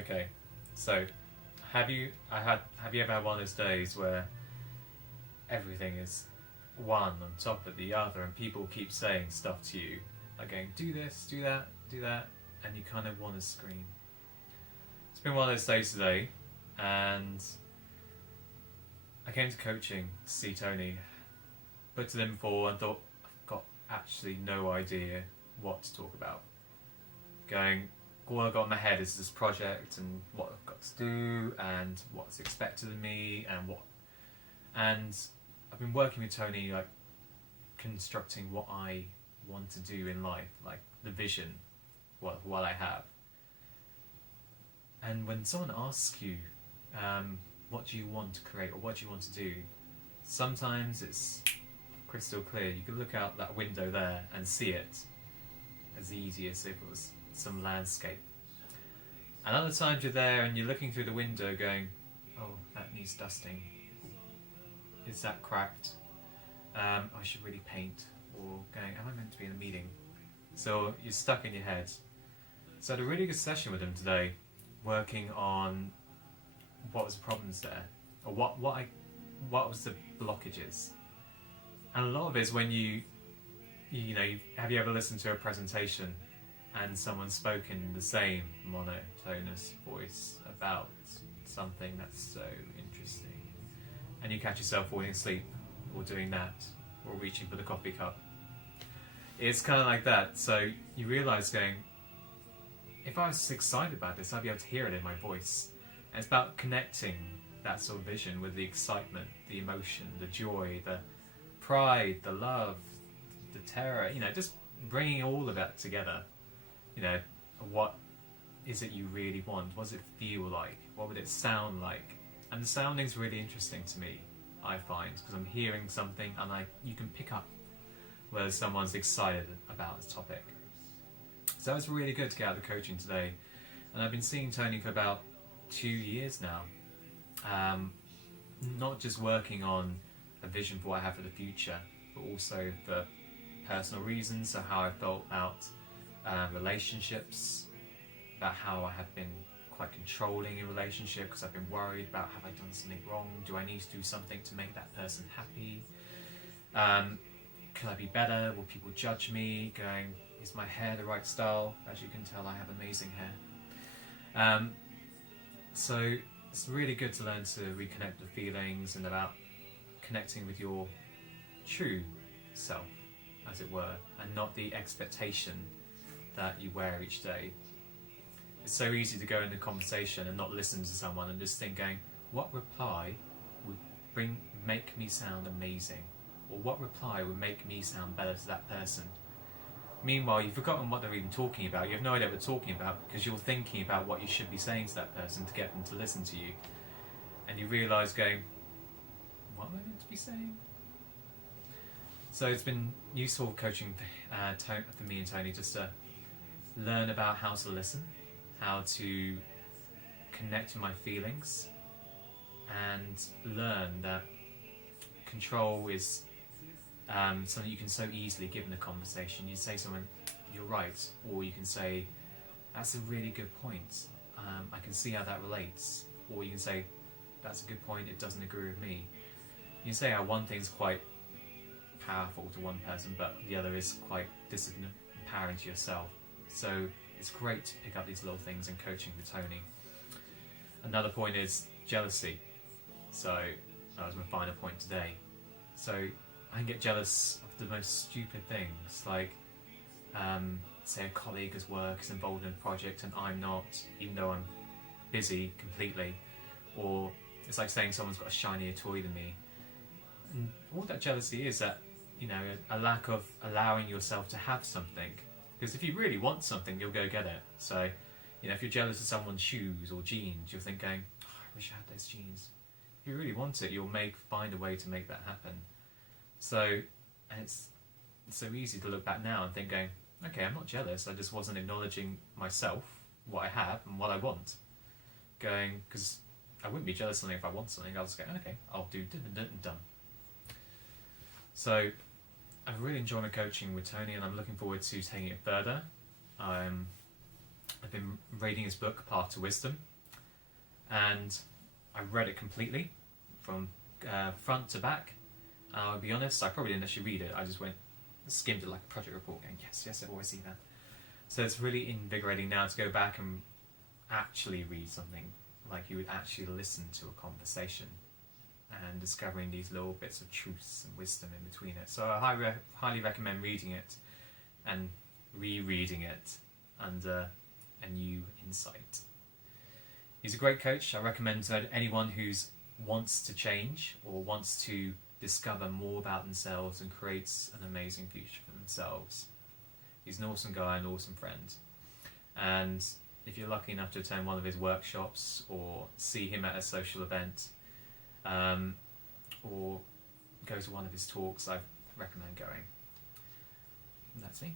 Okay, so have you ever had one of those days where everything is one on top of the other, and people keep saying stuff to you, like going, do this, do that, and you kind of want to scream? It's been one of those days today, and I came to coaching to see Tony, booked it in for, and thought, I've got actually no idea what to talk about. Going, all I've got in my head is this project and what I've got to do and what's expected of me and I've been working with Tony, like constructing what I want to do in life, like the vision, what I have. And when someone asks you, what do you want to create or what do you want to do, sometimes it's crystal clear. You can look out that window there and see it as easy as if it was some landscape. And other times you're there and you're looking through the window going, oh, that needs dusting. Is that cracked? I should really paint. Or going, am I meant to be in a meeting? So you're stuck in your head. So I had a really good session with him today, working on what was the problems there, or what was the blockages. And a lot of it is when you have you ever listened to a presentation and someone's spoken in the same monotonous voice about something that's so interesting, and you catch yourself falling asleep, or doing that, or reaching for the coffee cup. It's kind of like that. So you realise going, if I was excited about this, I'd be able to hear it in my voice. And it's about connecting that sort of vision with the excitement, the emotion, the joy, the pride, the love, the terror, just bringing all of that together. What is it you really want? What does it feel like? What would it sound like? And the sounding's really interesting to me, I find, because I'm hearing something and you can pick up whether someone's excited about the topic. So it's really good to get out of the coaching today. And I've been seeing Tony for about 2 years now. Not just working on a vision for what I have for the future, but also for personal reasons, so how I felt about relationships, about how I have been quite controlling in relationship because I've been worried about, have I done something wrong? Do I need to do something to make that person happy? Could I be better? Will people judge me? Going, is my hair the right style? As you can tell, I have amazing hair. So it's really good to learn to reconnect with feelings and about connecting with your true self, as it were, and not the expectation that you wear each day. It's so easy to go into a conversation and not listen to someone and just think, going, what reply would make me sound amazing? Or what reply would make me sound better to that person? Meanwhile, you've forgotten what they're even talking about. You have no idea what they're talking about because you're thinking about what you should be saying to that person to get them to listen to you. And you realise going, what am I meant to be saying? So it's been useful coaching for me and Tony just to learn about how to listen, how to connect with my feelings, and learn that control is something you can so easily give in a conversation. You say to someone, you're right, or you can say, that's a really good point, I can see how that relates, or you can say, that's a good point, it doesn't agree with me. You can say how one thing's quite powerful to one person, but the other is quite disempowering to yourself. So it's great to pick up these little things in coaching with Tony. Another point is jealousy. So that was my final point today. So I can get jealous of the most stupid things, like say a colleague at work is involved in a project and I'm not, even though I'm busy completely. Or it's like saying someone's got a shinier toy than me. And all that jealousy is that, a lack of allowing yourself to have something. Because if you really want something, you'll go get it. So, if you're jealous of someone's shoes or jeans, you'll think going, oh, I wish I had those jeans. If you really want it, you'll find a way to make that happen. So, and it's so easy to look back now and think going, okay, I'm not jealous, I just wasn't acknowledging myself, what I have and what I want. Going, because I wouldn't be jealous of something if I want something, I'll just go, okay, I'll do done. So, I've really enjoyed my coaching with Tony and I'm looking forward to taking it further. I've been reading his book, Path to Wisdom, and I read it completely from front to back. I'll be honest, I probably didn't actually read it. I just skimmed it like a project report, going, yes, I've always seen that. So it's really invigorating now to go back and actually read something like you would actually listen to a conversation, and discovering these little bits of truths and wisdom in between it. So I highly recommend reading it and rereading it under a new insight. He's a great coach. I recommend to anyone who wants to change or wants to discover more about themselves and creates an amazing future for themselves. He's an awesome guy, an awesome friend. And if you're lucky enough to attend one of his workshops or see him at a social event, or go to one of his talks, I recommend going. And that's me.